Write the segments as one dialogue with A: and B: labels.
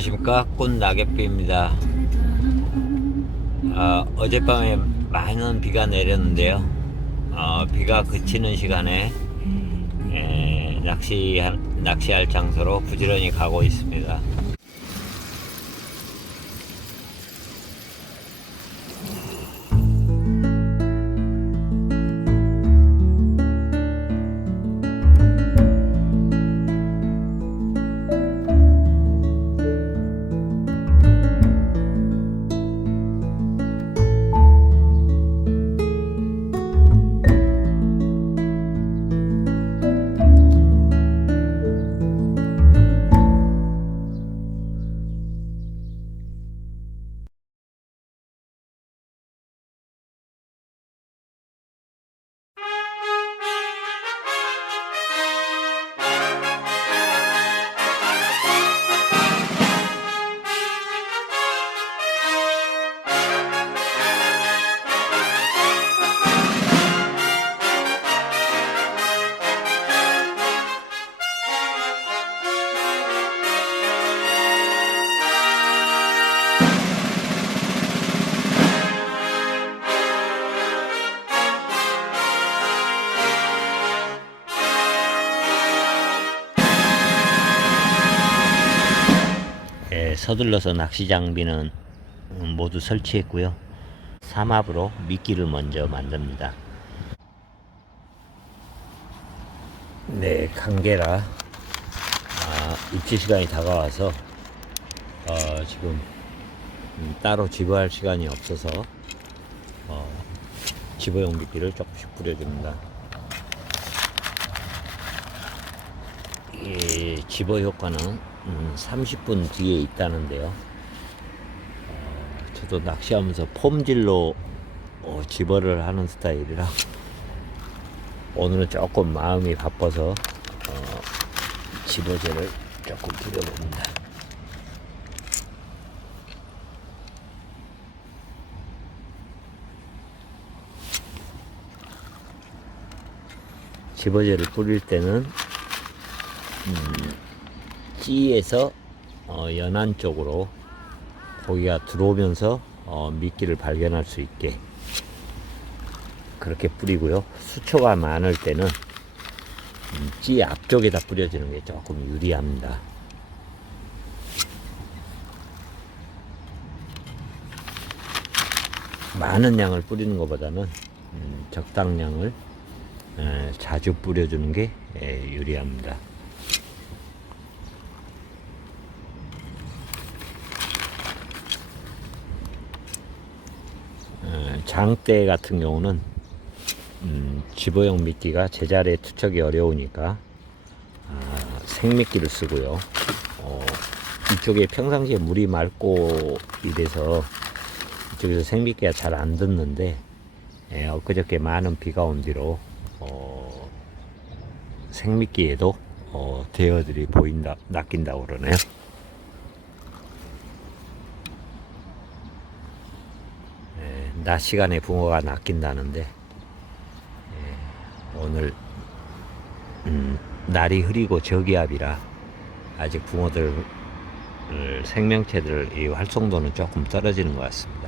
A: 안녕하십니까? 꽃낙엽비입니다. 어, 어젯밤에 많은 비가 내렸는데요. 어, 비가 그치는 시간에 에, 낚시, 낚시할 장소로 부지런히 가고 있습니다 서둘러서 낚시 장비는 음, 모두 설치했고요. 삼합으로 미끼를 먼저 만듭니다. 네, 강계라 아, 입지 시간이 다가와서 어, 지금 음, 따로 집어할 시간이 없어서 어, 집어용 미끼를 조금씩 뿌려줍니다. 이 집어 효과는 음, 30분 뒤에 있다는데요. 어, 저도 낚시하면서 폼질로 어, 집어를 하는 스타일이라 오늘은 조금 마음이 바빠서 어, 집어제를 조금 뿌려봅니다. 집어제를 뿌릴 때는 찌에서 어, 연안 쪽으로 고기가 들어오면서 어, 미끼를 발견할 수 있게 그렇게 뿌리고요. 수초가 많을 때는 음, 찌 앞쪽에다 뿌려주는 게 조금 유리합니다. 많은 양을 뿌리는 것보다는 음, 적당량을 에, 자주 뿌려주는 게 에, 유리합니다. 어, 장대 같은 경우는 음, 집어용 미끼가 제자리에 투척이 어려우니까 아, 생미끼를 쓰고요. 어, 이쪽에 평상시에 물이 맑고 이래서 이쪽에서 생미끼가 잘 안 듣는데 예, 엊그저께 많은 비가 온 뒤로 어, 생미끼에도 어, 대어들이 보인다 낚인다고 그러네요. 예, 낮 시간에 붕어가 낚인다는데 예, 오늘 음, 날이 흐리고 저기압이라 아직 붕어들 생명체들 이 활성도는 조금 떨어지는 것 같습니다.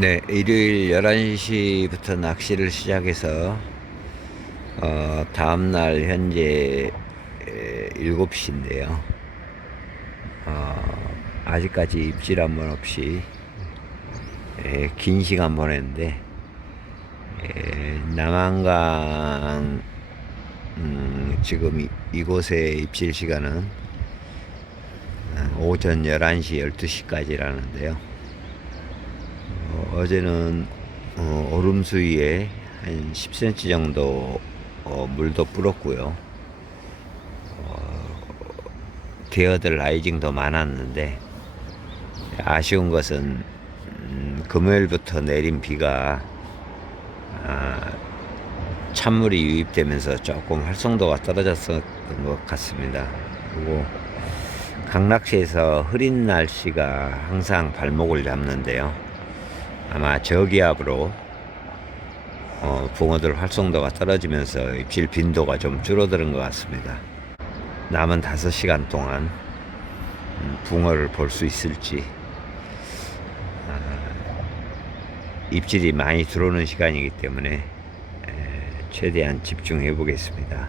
A: 네, 일요일 11시부터 낚시를 시작해서 어, 다음날 현재 7시인데요. 어, 아직까지 입질 한 번 없이 에, 긴 시간 보냈는데 에, 남한강 음, 지금 이, 이곳의 입질 시간은 어, 오전 11시 12시까지라는데요. 어, 어제는 어, 얼음 수위에 한 10cm 정도 어, 물도 불었고요. 어, 개어들 라이징도 많았는데 아쉬운 것은 음, 금요일부터 내린 비가 아, 찬물이 유입되면서 조금 활성도가 떨어졌었던 것 같습니다. 그리고 강낚시에서 흐린 날씨가 항상 발목을 잡는데요. 아마 저기압으로 어, 붕어들 활성도가 떨어지면서 입질 빈도가 좀 줄어드는 것 같습니다. 남은 5시간 동안 음, 붕어를 볼 수 있을지 아, 입질이 많이 들어오는 시간이기 때문에 에, 최대한 집중해 보겠습니다.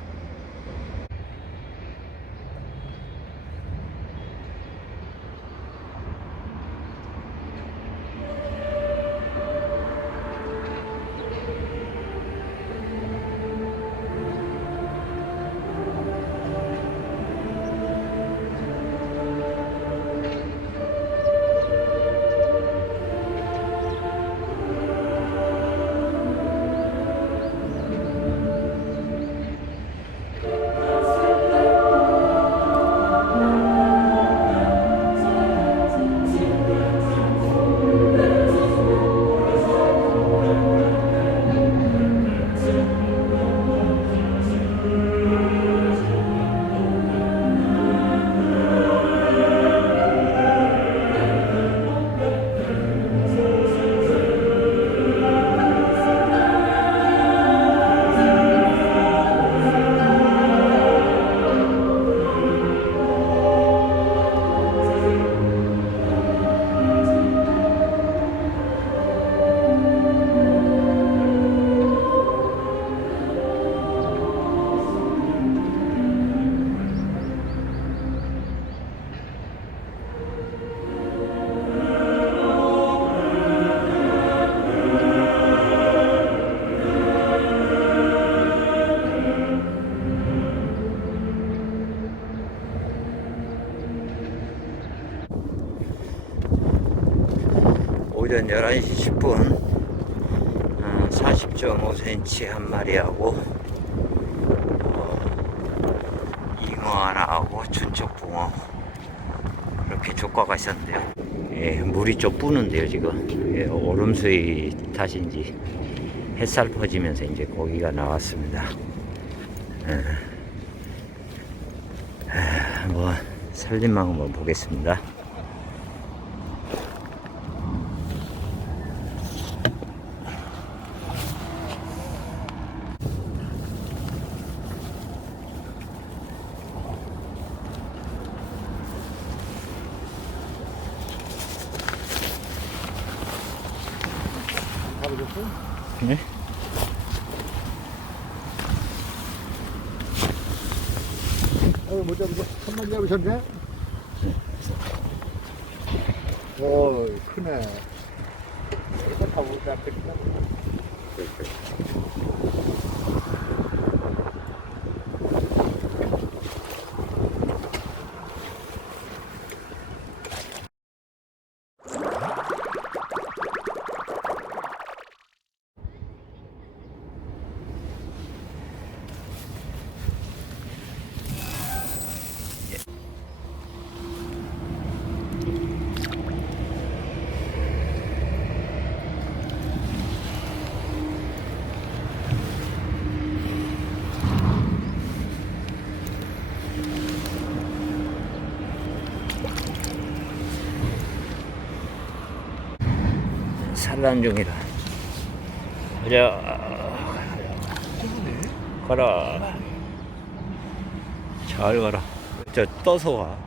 A: 오전 11시 10분. 어, 40.5cm 한 마리하고 어, 잉어 하나하고 춘척붕어. 그렇게 조과가 있었는데요. 예, 물이 좀 뿌는데요 지금. 예, 얼음수위 탓인지 햇살 퍼지면서 이제 고기가 나왔습니다. 예. 아, 한번 살림망 한번 보겠습니다 네?
B: 어, 못 잡으셨어? 한번 잡으셨네? 오, 크네. 이렇게 다못 잡겠다.
A: 산란 중이라. 가자. 가라. 잘 가라. 저 떠서 와.